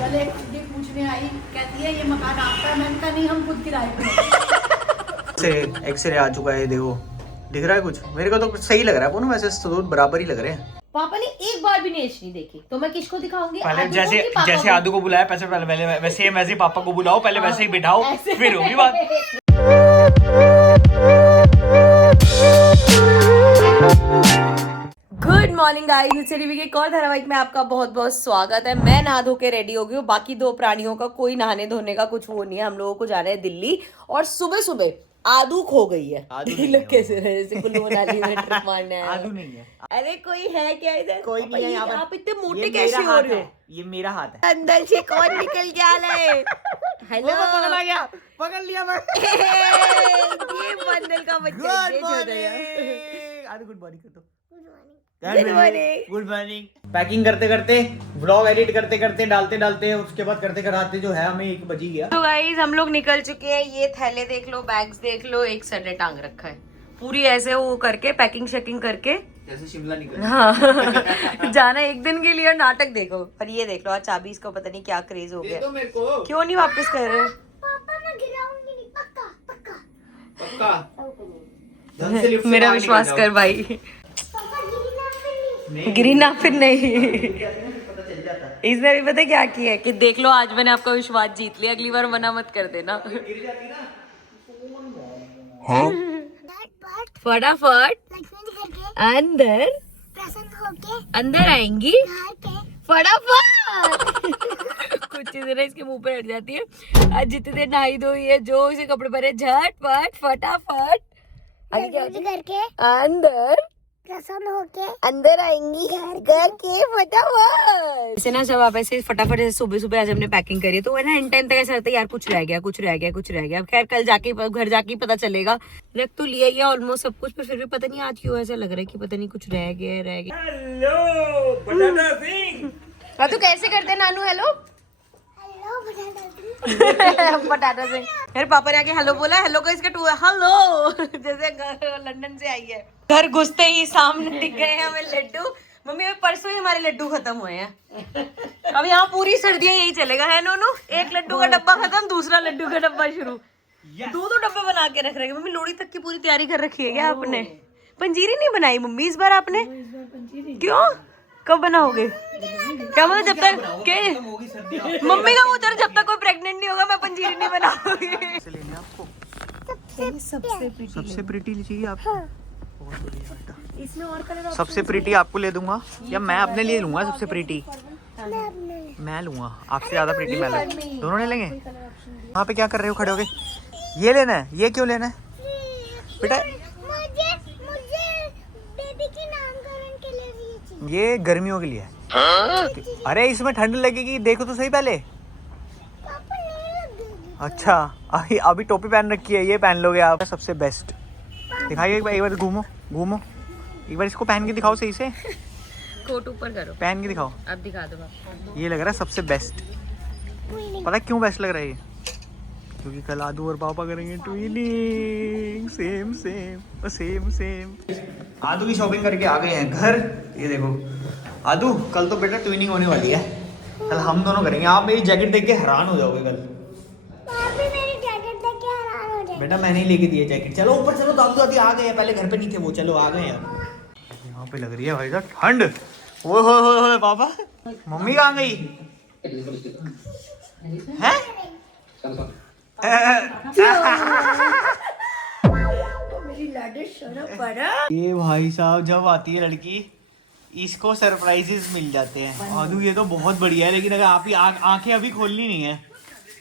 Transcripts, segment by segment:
कल एक दीदी पूछने आई, कहती है ये मकान आपका है? मैंने कहा नहीं, हम खुद किराए पे। एक्सरे आ चुका है, देखो दिख रहा है कुछ? मेरे को तो सही लग रहा है पूनम, वैसे तो बराबर ही लग रहे हैं। पापा ने एक बार भी नेश नहीं देखी, तो मैं किसको दिखाऊंगी? पहले आदू जैसे को कि पापा जैसे को? आदू को बुलाया पैसे पहले वैसे ही पापा को बुलाओ, पहले वैसे ही बिठाओ, फिर होगी बात। गुड मॉर्निंग गाइस, इस टीवी के एक और धारावाहिक में आपका बहुत बहुत स्वागत है। मैं नहा धो के रेडी हो गई हूँ। बाकी दो प्राणियों का कोई नहाने धोने का कुछ वो नहीं है। हम लोगों को जाना है दिल्ली, और सुबह सुबह आदू खो गई है। लोग कैसे रहे, जैसे कुल्लू मनाली में ट्रिप मारने आए। आदू नहीं है। अरे कोई है क्या इधर? कोई नहीं है यहाँ पर। आप इतने मोटे कैसे हो रहे हो? ये मेरा हाथ है। अंदर से कौन निकल के आ रहा है? हेलो, पकड़ा गया, पकड़ लिया मैं। ये बंदल का बच्चा गुड हो मॉर्निंग। गया। आदू गुड मॉर्निंग कर दो। Good morning. Good morning. Packing करते करते, व्लॉग एडिट करते करते, डालते डालते, उसके बाद करते कराते जो है हमें 1 बज ही गया। तो गाइस हम लोग निकल चुके हैं। ये थैले देख लो, बैग्स देख लो, एक सर टांग रखा है पूरी ऐसे वो करके, पैकिंग शेकिंग करके, जैसे शिमला निकल। हाँ जाना एक दिन के लिए। और नाटक देखो। पर ये देख लो, आज चाबी इसको पता नहीं क्या क्रेज हो गया। दे दो मेरे को। क्यों नहीं वापस कर रहे? ढंग से लिफ्ट से मेरा बाहर विश्वास निकल कर भाई। जाओ। गिरी ना फिर नहीं। पता चल जाता है। इसने भी पता क्या किया है कि देख लो, आज मैंने आपका विश्वास जीत लिया, अगली बार मना मत कर देना। गिर जाती ना। फटाफट अंदर अंदर आएंगी, फटाफट। कुछ चीजें ना इसके मुंह पे हट जाती है। आज जितने देर नहाई धोई है, जो इसे कपड़े पहने, झटपट फटाफट आगे क्या होता है? अंदर प्रसन्न होके अंदर आएंगी, घर के फटाफट। ऐसे ना जब आप ऐसे फटाफट ऐसे सुबह सुबह आज हमने पैकिंग करी, तो वो ना इन टाइम तक ऐसा रहता है यार कुछ रह गया, कुछ रह गया, कुछ रह गया। अब खैर कल जाके घर जाके पता चलेगा। रख तो लिया गया ऑलमोस्ट सब कुछ, पर फिर भी पता नहीं आज क्यों ऐसा लग रहा है कि पता नहीं कुछ रह गया रह गया। हेलो बनाना सिंह। तू कैसे करते हैं नानू? हेलो बटाटा से। मेरे पापा ने आके हेलो बोला। हेलो का इसका टू हेलो जैसे लंदन से आई है। घर घुसते ही सामने दिख गए हैं हमें लड्डू। मम्मी अभी परसों ही हमारे लड्डू खत्म हुए हैं। अब यहाँ पूरी सर्दियाँ यही चलेगा है नोनू। एक लड्डू का डब्बा खत्म, दूसरा लड्डू का डब्बा शुरू। दो डब्बे बना के रख रहे हैं। मम्मी लोहड़ी तक की पूरी तैयारी कर रखी है क्या आपने? पंजीरी नहीं बनाई मम्मी इस बार आपने? क्यों? कब बनाओगे? क्या मतलब जब तक के मम्मी का उधर, जब तक कोई प्रेग्नेंट नहीं होगा मैं पंजीरी नहीं बनाऊंगी। लेने आपको सबसे प्रिटी चाहिए आपको? बहुत बढ़िया बेटा। इसमें और कलर सबसे प्रिटी आपको ले दूंगा, या मैं अपने लिए लूंगा सबसे प्रिटी? मैं लूंगा। आपसे ज्यादा प्रिटी मैं लूंगा। दोनों ले लेंगे। वहाँ पे क्या कर रहे हो खड़े होके? ये लेना है? ये क्यों लेना है बेटा? ये गर्मियों के लिए है। अरे इसमें ठंड लगेगी, देखो तो सही पहले। अच्छा अभी टोपी पहन रखी है, ये पहन लोगे आप? सबसे बेस्ट दिखाइए एक बार घूमो घूमो, एक बार इसको पहन के दिखाओ सही से। कोट ऊपर करो, पहन के दिखाओ। अब दिखा दो आपको। ये लग रहा है सबसे बेस्ट। पता है क्यों बेस्ट लग रहा है ये? क्योंकि कल आदू और पापा करेंगे twinning. Same same same same. Aadu की शॉपिंग करके आ गए हैं घर। ये देखो आदू, कल तो बेटा ट्विनिंग होने वाली है। कल हम दोनों करेंगे। आप मेरी जैकेट देख के हैरान हो जाओगे कल। बेटा मैंने ही लेके दी है जैकेट। चलो ऊपर चलो, दादू दादी आ गए हैं। पहले घर पे नहीं थे वो, चलो आ गए हैं। यहाँ पे लग रही है भाई साहब ठंड। ओ हो पापा, मम्मी कहाँ गई है? ये भाई साहब जब आती है लड़की, इसको सरप्राइजेस मिल जाते हैं। आदू ये तो बहुत बढ़िया है, लेकिन अगर आप ही आंखें अभी खोलनी नहीं है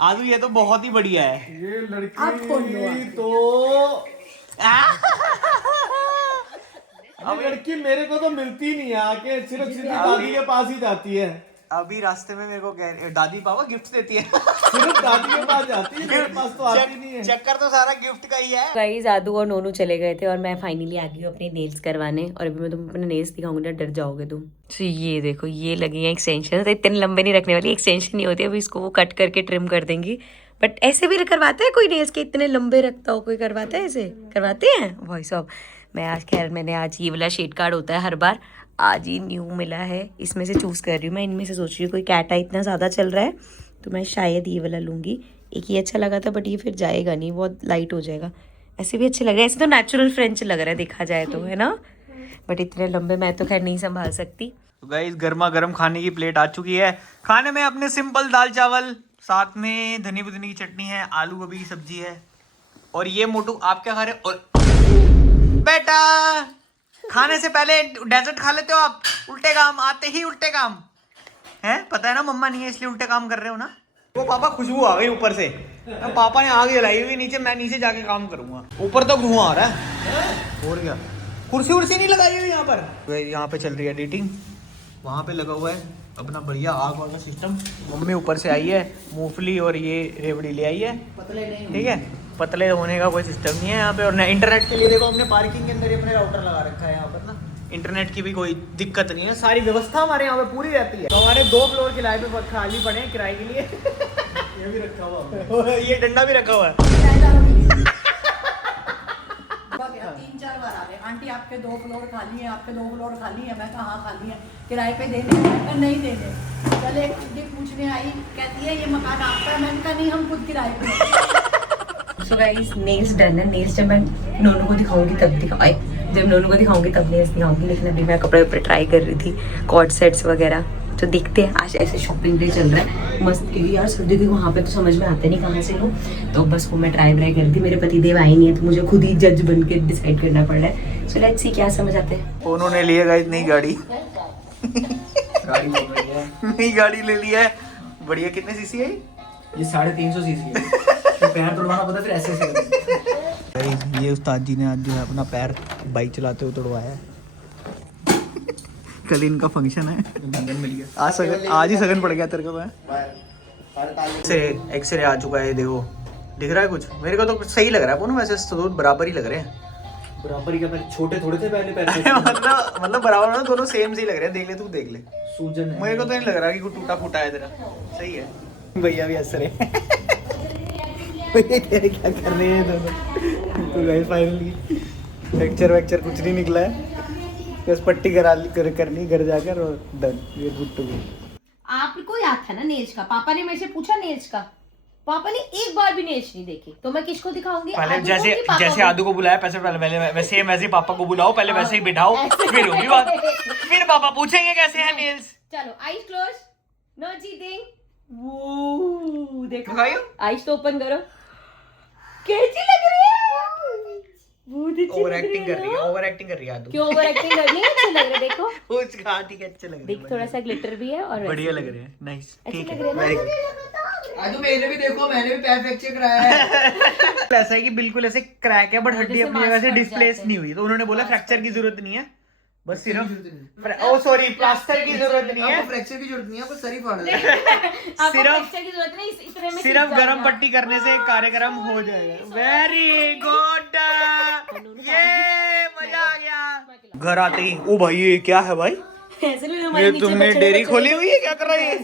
आदू, ये तो बहुत ही बढ़िया है। ये लड़की तो अब लड़की मेरे को तो मिलती नहीं है, आके सिर्फ सीधी दादी के पास ही जाती है। अभी रास्ते में मेरे को दादी पापा गिफ्ट देती है। सिर्फ दादी के पास जाती है, मेरे पास तो आती नहीं है। चक्कर तो सारा गिफ्ट का ही है। गाइस आदू और नोनू चले गए थे और मैं फाइनली आ गई हूँ अपने नेल्स करवाने। और अभी मैं तुम अपने नेल्स दिखाऊंगी ना, डर जाओगे तुम। तो ये देखो, ये लगी है एक्सटेंशन। तो इतने लंबे नहीं रखने वाली, एक्सटेंशन नहीं होती। अभी इसको वो कट करके ट्रिम कर देंगी। बट ऐसे भी करवाते हैं कोई नेल्स के इतने लंबे रखता हो? कोई करवाता है ऐसे? करवाते हैं भाई साहब। मैंने आज ये वाला शेड कार्ड होता है हर बार, आज ही न्यू मिला है, इसमें से चूज़ कर रही हूँ मैं। इनमें से सोच रही हूँ कोई कैट आई इतना ज़्यादा चल रहा है तो मैं शायद ये वाला लूँगी। एक ये अच्छा लगा था बट ये फिर जाएगा नहीं, बहुत लाइट हो जाएगा। ऐसे भी अच्छे लग रहे हैं, ऐसे तो नेचुरल फ्रेंच लग रहा है देखा जाए तो, है ना, बट इतने लंबे मैं तो खैर नहीं संभाल सकती। तो गाइस गर्मा गर्म खाने की प्लेट आ चुकी है। खाने में अपने सिंपल दाल चावल, साथ में धनी पुदीने की चटनी है, आलू गोभी की सब्जी है। और ये मोटू आप क्या खा रहे हो? और बेटा खाने से पहले डेजर्ट खा लेते हो आप? उल्टे काम, आते ही उल्टे काम है। पता है ना मम्मा नहीं है इसलिए उल्टे काम कर रहे हो ना। वो पापा खुशबू आ गई ऊपर से, पापा ने आग जलाई हुई नीचे, मैं नीचे जाके काम करूंगा। ऊपर तो धुआं आ रहा है। और क्या कुर्सी उर्सी नहीं लगाई हुई यहाँ पर? यहाँ पे चल रही है एडिटिंग, वहाँ पे लगा हुआ है अपना बढ़िया आग वाला सिस्टम। मम्मी ऊपर से आई है, मूंगफली और ये रेवड़ी ले आई है। पतले नहीं, ठीक है, पतले होने का कोई सिस्टम नहीं है यहाँ पे। और इंटरनेट के लिए देखो हमने पार्किंग के अंदर ही अपने राउटर लगा रखा है यहाँ पर ना, इंटरनेट की भी कोई दिक्कत नहीं है, सारी व्यवस्था हमारे यहाँ पे पूरी रहती है। तो हमारे 2 फ्लोर किराए पे खाली पड़े हैं किराए के लिए। ये भी रखा हुआ है, ये डंडा भी रखा हुआ है। 3-4 बार आ गए, आंटी आपके 2 फ्लोर खाली है, आपके 2 फ्लोर खाली है। मैं कहा हाँ खाली है, किराए पे देने, मैं कहा नहीं देने। कल एक आंटी पूछने आई, कहती है ये मकान आपका है, मैंने कहा नहीं हम खुद किराए पे। सो गाइस नेल्स डन है। नेल्स जब मैं नोनू को दिखाऊंगी तब दिखाए, जब नोनू को दिखाऊंगी तब नेल्स दिखाऊंगी। लेकिन अभी मैं कपड़े ऊपर ट्राई कर रही थी, कॉर्ड सेट्स वगैरह। तो देखते हैं, आज ऐसे शॉपिंग डे चल रहा है मस्त, क्योंकि यार सर्दी के वहाँ पे तो समझ में आता नहीं कहाँ से लूँ। तो बस वो मैं ट्राई कर रही थी। मेरे पतिदेव आए नहीं है तो मुझे खुद ही जज बन के डिसाइड करना पड़ रहा है। सो लेट्स सी क्या समझ आते हैं। उन्होंने लिए गाइस नई गाड़ी। नई गाड़ी ले लिया है, बढ़िया। कितने सीसी है ये? 350 सीसी है। तो पैर तोड़वाना पता फिर ऐसे ऐसे। ये उस्ताद जी ने आज जो है अपना पैर बाइक चलाते हुए तोड़वाया है। कल इनका फंक्शन है, बंधन मिल गया। आज ही सगन पड़ गया तेरे को। एक्सरे आ चुका है, देखो दिख रहा है कुछ? मेरे को तो सही लग रहा है, वैसे तो बराबर ही लग रहे हैं। बराबर ही का, पहले छोटे थोड़े थे पहले पैर। मतलब बराबर ना, दोनों सेम से ही लग रहे हैं। देख ले तू, देख ले। सूजन है। मेरे को तो नहीं लग रहा कि कुछ टूटा फूटा है तेरा। सही है। भैया भी हंस रहे हैं। क्या कर रहे हैं दोनों? तो गाइस फाइनली लेक्चर कुछ नहीं निकला है, बस पट्टी करनी घर जाकर और डन। ये गुड टू गो। आपको याद था ना नेल्स का? पापा ने मेरे से पूछा नेल्स का, पापा ने एक बार भी नेल्स नहीं देखी। तो मैं किसको दिखाऊंगी? पहले जैसे आदू को बुलाया पहले वैसे पापा को बुलाओ, पहले वैसे ही बिठाओ, फिर होगी बात। फिर पापा पूछेंगे कैसे हैं नेल्स। चलो आईज क्लोज, नो चीटिंग। वो देखो, आईज तो ओपन करो। कैसी लग रही है? बहुत अच्छी ओवर एक्टिंग कर रही है आदू। क्यों ओवर एक्टिंग करनी है? अच्छे लग रहे हैं, देखो। हाँ ठीक है, अच्छे लग रहे देख हैं, थोड़ा सा ग्लिटर भी है और बढ़िया लग रहे हैं। नाइस, ठीक है, लग रहे वेरी हैं गुड। आज मैंने भी देखो, मैंने भी पैर फ्रैक्चर कराया है। ऐसा है कि बिल्कुल ऐसे क्रैक है बट हड्डी अपनी जगह से डिस्प्लेस नहीं हुई। तो उन्होंने बोला फ्रैक्चर की जरूरत नहीं है, बस सिर्फ ओ सॉरी प्लास्टर की जरूरत नहीं है, फ्रैक्चर की जरूरत नहीं है, आपको सर ही फाड़ देना। सिर्फ गरम पट्टी करने से कार्यक्रम हो जाएगा। वेरी गुड, ये मजा आ गया। घर आते ही ओ भाई ये क्या है भाई? ये तुमने डेयरी खोली हुई है, क्या कर रही है?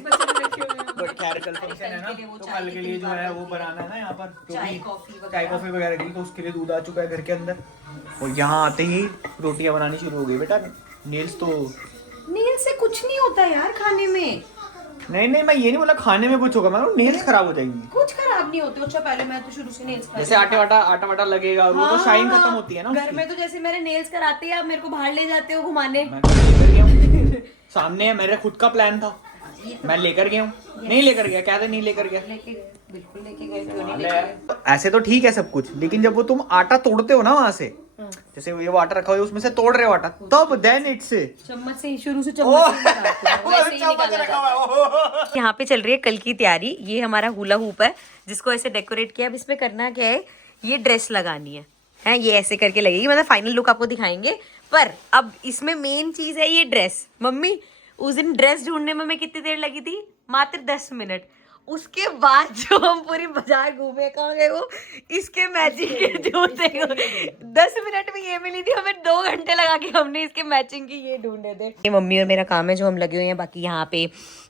बट खैर कल फंक्शन है ना, तो कल के लिए जो है वो बनाना है ना यहाँ पर, चाय कॉफी वगैरह के लिए। तो उसके लिए दूध आ चुका है घर के अंदर, और यहाँ आते ही रोटियां बनानी शुरू हो गई। बेटा नेल्स तो नेल से कुछ नहीं होता यार खाने में। नहीं मैं ये नहीं बोला खाने में कुछ होगा, मैं नेल्स खराब हो जाएंगी। कुछ खराब नहीं होते। अच्छा पहले मैं तो शुरू से नेल्स जैसे आटा वाटा लगेगा और वो तो शाइन खत्म होती है ना घर में। तो जैसे मेरे नेल्स कराते हैं, आप मेरे को बाहर ले जाते हो घुमाने। मैं तो लेकर गया हूँ सामने, मेरा खुद का प्लान था, मैं लेकर गया हूँ। नहीं लेकर गया, क्या था नहीं लेकर गया? बिल्कुल लेके गए, क्यों नहीं लेके गए? ऐसे तो ठीक है सब कुछ, लेकिन जब वो तुम आटा तोड़ते हो ना वहां से, जैसे ये वो आटा रखा हुआ है उसमें से तोड़ रहे हो आटा, तब देन इट्स चम्मच से शुरू से चम्मच से यहाँ पे चल रही है कल की तैयारी। ये हमारा हुला हुप है जिसको ऐसे डेकोरेट किया। अब इसमें करना क्या है, ये ड्रेस लगानी है ये ऐसे करके लगेगी। मतलब फाइनल लुक आपको दिखाएंगे, पर अब इसमें मेन चीज है ये ड्रेस। मम्मी उस दिन ड्रेस ढूंढने में मैं कितनी देर लगी थी? मात्र 10 मिनट। उसके बाद जो हम पूरी बाजार घूमे, कहाँ गए वो, इसके मैचिंग के जूते 10 मिनट में ये मिली थी हमें। 2 घंटे लगा के हमने इसके मैचिंग की ये ढूंढे थे। ये मम्मी और मेरा काम है जो हम लगे हुए हैं। बाकी यहाँ पे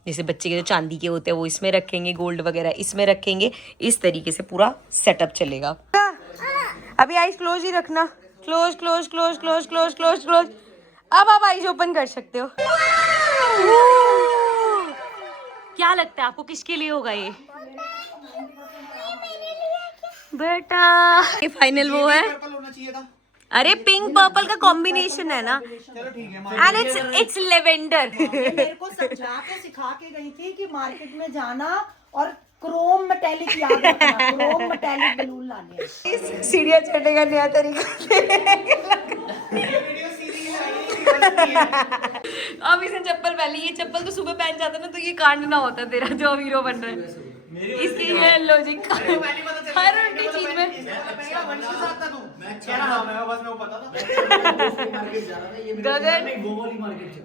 जैसे बच्चे के जो चांदी के होते हैं वो इसमें रखेंगे, गोल्ड वगैरह इसमें रखेंगे। इस तरीके से पूरा सेटअप चलेगा। अभी आइज क्लोज ही रखना, close close close close close close close. अब आप आईज ओपन कर सकते हो। क्या लगता है आपको किसके लिए होगा ये? बेटा ये फाइनल वो है। पर्पल होना चाहिए था। अरे पिंक पर्पल का कॉम्बिनेशन है ना, चलो ठीक है। And it's lavender. मेरे को समझा के सिखा के गई थी कि मार्केट में जाना और क्रोम मेटेलिक याद रखना, क्रोम मेटेलिक बलून लाने। सीढ़ियाँ चढ़ने का नया तरीका। अब इसने चप्पल पहनी, ये चप्पल तो सुबह पहन जाता ना तो ये कांड ना होता तेरा जो हीरो बन रहा है। इसकी ये लॉजिक हर उल्टी चीज में।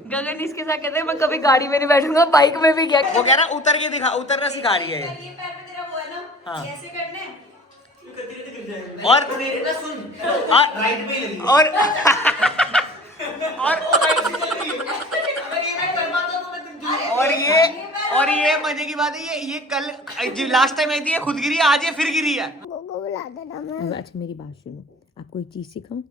गगन इसके साथ कहते हैं मैं कभी गाड़ी में नहीं बैठूंगा, बाइक में भी गया। वो कह रहा उतर के दिखा, उतरना सिखा रही है। ये पैर पे तेरा वो है ना, हाँ। ऐसे करने। और और ये मजे की बात है, ये कल लास्ट टाइम आई थी, ये खुद गिरी, आज ये फिर गिरी है। अच्छा मेरी बात सुनो, आपको एक चीज सिखाऊं।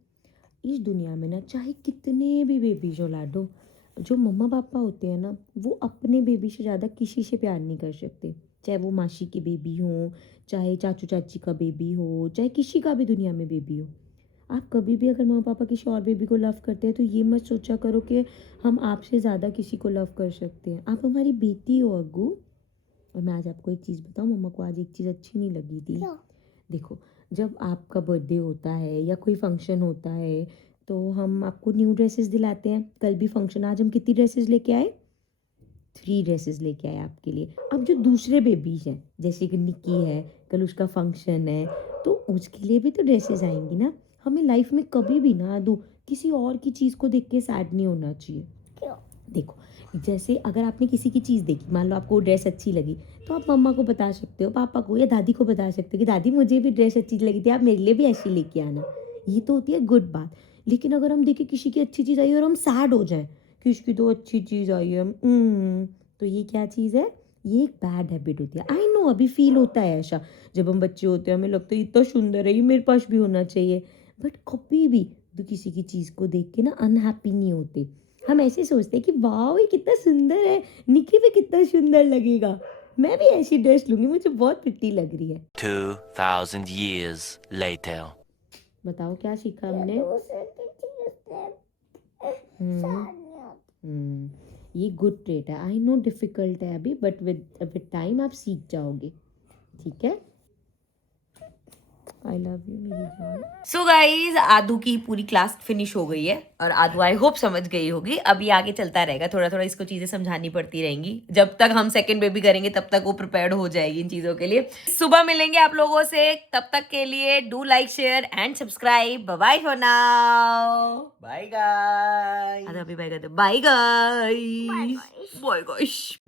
इस दुनिया में ना चाहे कितने भी बेबी जो लाडो, जो मम्मा पापा होते हैं ना, वो अपने बेबी से ज़्यादा किसी से प्यार नहीं कर सकते। चाहे वो मासी की बेबी हो, चाहे चाचू चाची का बेबी हो, चाहे किसी का भी दुनिया में बेबी हो। आप कभी भी अगर मम्मा पापा किसी और बेबी को लव करते हैं तो ये मत सोचा करो कि हम आपसे ज़्यादा किसी को लव कर सकते हैं। आप हमारी बेटी हो अग्गू। और मैं आज आपको एक चीज़ बताऊँ, मम्मा को आज एक चीज़ अच्छी नहीं लगी थी। देखो, जब आपका बर्थडे होता है या कोई फंक्शन होता है तो हम आपको न्यू ड्रेसेस दिलाते हैं। कल भी फंक्शन, आज हम कितनी ड्रेसेस लेके आए? 3 ड्रेसेस लेके आए आपके लिए। अब जो दूसरे बेबीज हैं, जैसे कि निक्की है, कल उसका फंक्शन है, तो उसके लिए भी तो ड्रेसेस आएंगी ना। हमें लाइफ में कभी भी ना दो किसी और की चीज़ को देख के सैड नहीं होना चाहिए। देखो, जैसे अगर आपने किसी की चीज़ देखी, मान लो आपको ड्रेस अच्छी लगी, तो आप मम्मा को बता सकते हो, पापा को या दादी को बता सकते हो कि दादी मुझे भी ड्रेस अच्छी लगी थी, आप मेरे लिए भी ऐसी लेके आना। ये तो होती है गुड बात। लेकिन अगर हम देखें किसी की अच्छी चीज़ आई और हम सैड हो जाए कि इसकी तो अच्छी चीज़ आई है, तो ये क्या चीज़ है? ये एक बैड हैबिट होती है। आई नो, अभी फील होता है ऐसा, जब हम बच्चे होते हैं हमें लगता है इतना सुंदर है, ये मेरे पास भी होना चाहिए। बट कभी भी तो किसी की चीज़ को देख के ना अनहैप्पी नहीं होते। हम ऐसे सोचते हैं कि वाह ये कितना सुंदर है, निकी भी कितना सुंदर लगेगा, मैं भी ऐसी ड्रेस लूंगी, मुझे बहुत प्रिटी लग रही है। 2000 years later. बताओ क्या सीखा हमने? ये गुड ट्रेट है। आई नो डिफिकल्ट है अभी, बट विद टाइम आप सीख जाओगे। ठीक है? आई लव यू मेरी जान। सो गाइज, आदू की पूरी क्लास फिनिश हो गई है और आदू आई होप समझ गई होगी। अब ये आगे चलता रहेगा, थोड़ा थोड़ा इसको चीजें समझानी पड़ती रहेंगी। जब तक हम सेकंड बेबी करेंगे तब तक वो प्रिपेयर्ड हो जाएगी इन चीजों के लिए। सुबह मिलेंगे आप लोगों से, तब तक के लिए do like share and subscribe. Bye for now. Bye guys. अभी बाय कर दो। Bye guys. Bye guys.